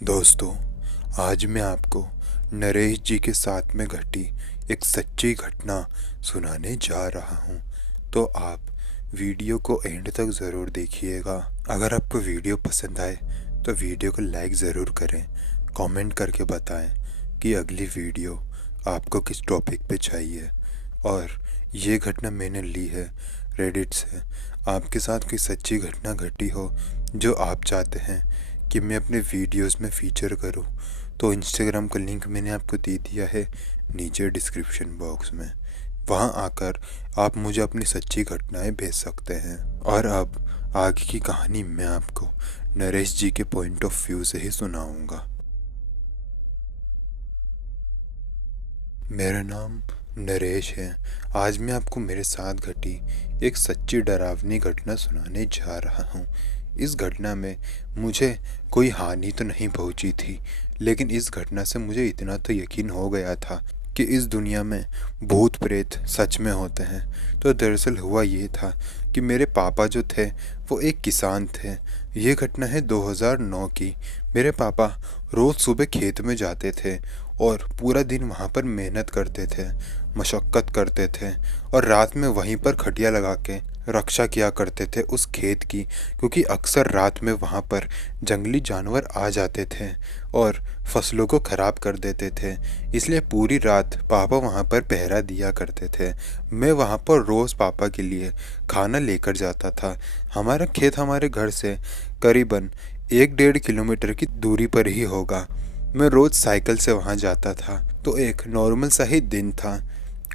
दोस्तों, आज मैं आपको नरेश जी के साथ में घटी एक सच्ची घटना सुनाने जा रहा हूँ। तो आप वीडियो को एंड तक ज़रूर देखिएगा। अगर आपको वीडियो पसंद आए तो वीडियो को लाइक ज़रूर करें, कमेंट करके बताएं कि अगली वीडियो आपको किस टॉपिक पे चाहिए। और ये घटना मैंने ली है रेडिट से। आपके साथ कोई सच्ची घटना घटी हो जो आप चाहते हैं कि मैं अपने वीडियोस में फ़ीचर करूं, तो इंस्टाग्राम का लिंक मैंने आपको दे दिया है नीचे डिस्क्रिप्शन बॉक्स में। वहां आकर आप मुझे अपनी सच्ची घटनाएं भेज सकते हैं। और अब आगे की कहानी मैं आपको नरेश जी के पॉइंट ऑफ व्यू से ही सुनाऊंगा। मेरा नाम नरेश है। आज मैं आपको मेरे साथ घटी एक सच्ची डरावनी घटना सुनाने जा रहा हूँ। इस घटना में मुझे कोई हानि तो नहीं पहुंची थी, लेकिन इस घटना से मुझे इतना तो यकीन हो गया था कि इस दुनिया में भूत प्रेत सच में होते हैं। तो दरअसल हुआ ये था कि मेरे पापा जो थे वो एक किसान थे। ये घटना है 2009 की। मेरे पापा रोज़ सुबह खेत में जाते थे और पूरा दिन वहाँ पर मेहनत करते थे, मशक्क़त करते थे और रात में वहीं पर खटिया लगा के रक्षा किया करते थे उस खेत की, क्योंकि अक्सर रात में वहाँ पर जंगली जानवर आ जाते थे और फसलों को ख़राब कर देते थे। इसलिए पूरी रात पापा वहाँ पर पहरा दिया करते थे। मैं वहाँ पर रोज़ पापा के लिए खाना लेकर जाता था। हमारा खेत हमारे घर से करीबन 1-1.5 किलोमीटर की दूरी पर ही होगा। मैं रोज़ साइकिल से वहाँ जाता था। तो एक नॉर्मल सा ही दिन था।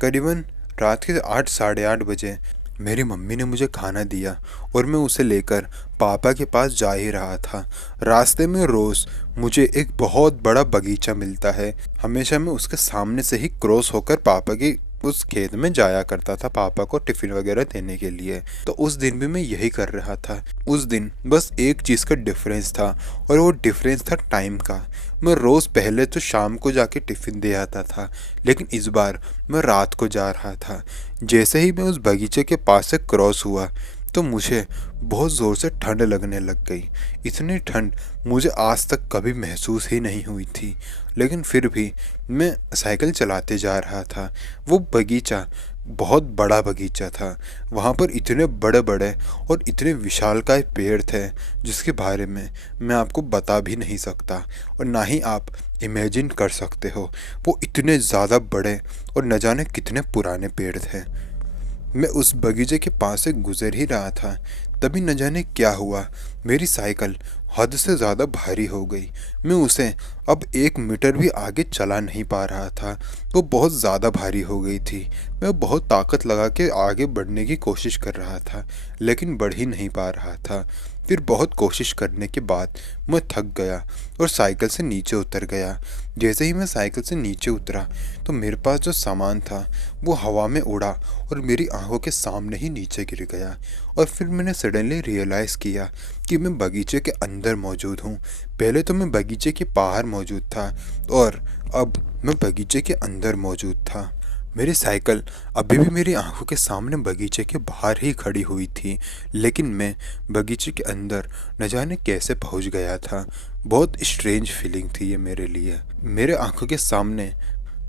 करीबन रात के 8-8:30 बजे मेरी मम्मी ने मुझे खाना दिया और मैं उसे लेकर पापा के पास जा ही रहा था। रास्ते में रोज़ मुझे एक बहुत बड़ा बगीचा मिलता है। हमेशा मैं उसके सामने से ही क्रॉस होकर पापा की उस खेत में जाया करता था, पापा को टिफ़िन वगैरह देने के लिए। तो उस दिन भी मैं यही कर रहा था। उस दिन बस एक चीज़ का डिफरेंस था और वो डिफरेंस था टाइम का। मैं रोज़ पहले तो शाम को जाके टिफ़िन दे आता था, लेकिन इस बार मैं रात को जा रहा था। जैसे ही मैं उस बगीचे के पास से क्रॉस हुआ तो मुझे बहुत ज़ोर से ठंड लगने लग गई। इतनी ठंड मुझे आज तक कभी महसूस ही नहीं हुई थी, लेकिन फिर भी मैं साइकिल चलाते जा रहा था। वो बगीचा बहुत बड़ा बगीचा था। वहाँ पर इतने बड़े बड़े और इतने विशालकाय पेड़ थे जिसके बारे में मैं आपको बता भी नहीं सकता और ना ही आप इमेजिन कर सकते हो। वो इतने ज़्यादा बड़े और न जाने कितने पुराने पेड़ थे। मैं उस बगीचे के पास से गुजर ही रहा था, तभी न जाने क्या हुआ, मेरी साइकिल हद से ज़्यादा भारी हो गई। मैं उसे अब 1 मीटर भी आगे चला नहीं पा रहा था। वो बहुत ज़्यादा भारी हो गई थी। मैं बहुत ताकत लगा के आगे बढ़ने की कोशिश कर रहा था, लेकिन बढ़ ही नहीं पा रहा था। फिर बहुत कोशिश करने के बाद मैं थक गया और साइकिल से नीचे उतर गया। जैसे ही मैं साइकिल से नीचे उतरा तो मेरे पास जो सामान था वो हवा में उड़ा और मेरी आंखों के सामने ही नीचे गिर गया। और फिर मैंने सडनली रियलाइज़ किया कि मैं बगीचे के अंदर मौजूद हूँ। पहले तो मैं बगीचे के बाहर मौजूद था और अब मैं बगीचे के अंदर मौजूद था। मेरी साइकिल अभी भी मेरी आंखों के सामने बगीचे के बाहर ही खड़ी हुई थी, लेकिन मैं बगीचे के अंदर न जाने कैसे पहुंच गया था। बहुत स्ट्रेंज फीलिंग थी ये मेरे लिए। मेरे आंखों के सामने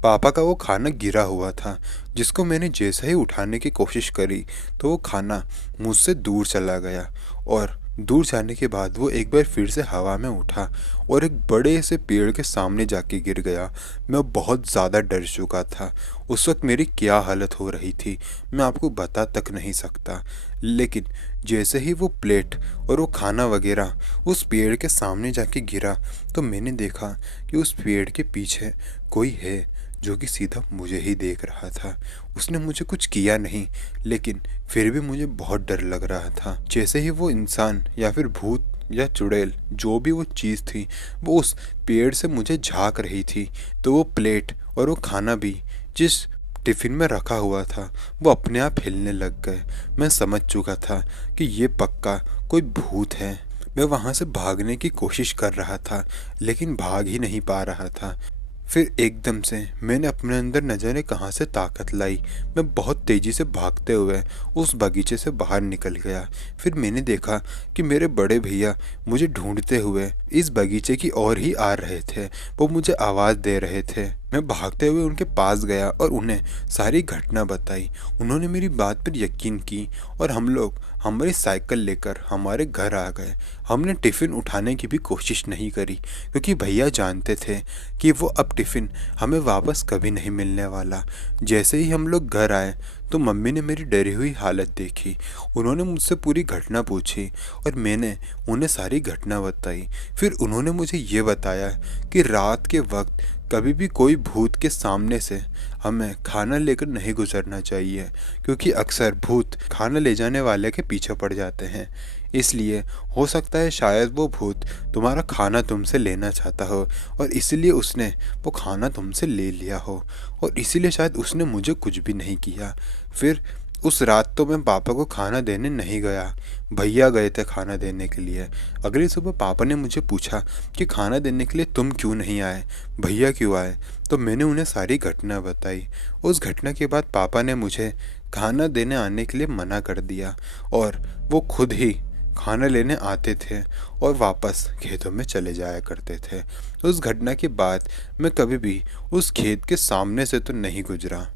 पापा का वो खाना गिरा हुआ था, जिसको मैंने जैसे ही उठाने की कोशिश करी तो वो खाना मुझसे दूर चला गया और दूर जाने के बाद वो एक बार फिर से हवा में उठा और एक बड़े से पेड़ के सामने जाके गिर गया। मैं बहुत ज़्यादा डर चुका था। उस वक्त मेरी क्या हालत हो रही थी मैं आपको बता तक नहीं सकता। लेकिन जैसे ही वो प्लेट और वो खाना वगैरह उस पेड़ के सामने जाके गिरा तो मैंने देखा कि उस पेड़ के पीछे कोई है जो कि सीधा मुझे ही देख रहा था। उसने मुझे कुछ किया नहीं, लेकिन फिर भी मुझे बहुत डर लग रहा था। जैसे ही वो इंसान या फिर भूत या चुड़ैल जो भी वो चीज़ थी वो उस पेड़ से मुझे झांक रही थी, तो वो प्लेट और वो खाना भी जिस टिफ़िन में रखा हुआ था वो अपने आप हिलने लग गए। मैं समझ चुका था कि ये पक्का कोई भूत है। मैं वहाँ से भागने की कोशिश कर रहा था, लेकिन भाग ही नहीं पा रहा था। फिर एकदम से मैंने अपने अंदर न जाने कहाँ से ताकत लाई। मैं बहुत तेज़ी से भागते हुए उस बगीचे से बाहर निकल गया। फिर मैंने देखा कि मेरे बड़े भैया मुझे ढूंढते हुए इस बगीचे की ओर ही आ रहे थे। वो मुझे आवाज़ दे रहे थे। मैं भागते हुए उनके पास गया और उन्हें सारी घटना बताई। उन्होंने मेरी बात पर यकीन की और हम लोग हमारी साइकिल लेकर हमारे घर आ गए। हमने टिफ़िन उठाने की भी कोशिश नहीं करी, क्योंकि भैया जानते थे कि वो अब टिफ़िन हमें वापस कभी नहीं मिलने वाला। जैसे ही हम लोग घर आए तो मम्मी ने मेरी डरी हुई हालत देखी। उन्होंने मुझसे पूरी घटना पूछी और मैंने उन्हें सारी घटना बताई। फिर उन्होंने मुझे ये बताया कि रात के वक्त कभी भी कोई भूत के सामने से हमें खाना लेकर नहीं गुजरना चाहिए, क्योंकि अक्सर भूत खाना ले जाने वाले के पीछे पड़ जाते हैं। इसलिए हो सकता है शायद वो भूत तुम्हारा खाना तुमसे लेना चाहता हो और इसीलिए उसने वो खाना तुमसे ले लिया हो, और इसीलिए शायद उसने मुझे कुछ भी नहीं किया। फिर उस रात तो मैं पापा को खाना देने नहीं गया, भैया गए थे खाना देने के लिए। अगली सुबह पापा ने मुझे पूछा कि खाना देने के लिए तुम क्यों नहीं आए, भैया क्यों आए? तो मैंने उन्हें सारी घटना बताई। उस घटना के बाद पापा ने मुझे खाना देने आने के लिए मना कर दिया और वो खुद ही खाना लेने आते थे और वापस खेतों में चले जाया करते थे। उस घटना के बाद मैं कभी भी उस खेत के सामने से तो नहीं गुजरा।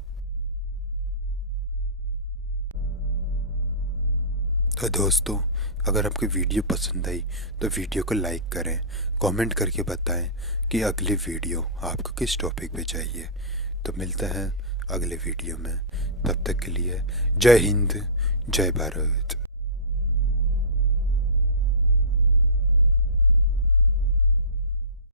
तो दोस्तों, अगर आपको वीडियो पसंद आई तो वीडियो को लाइक करें, कमेंट करके बताएं कि अगली वीडियो आपको किस टॉपिक पे चाहिए। तो मिलता है अगले वीडियो में। तब तक के लिए जय हिंद, जय भारत।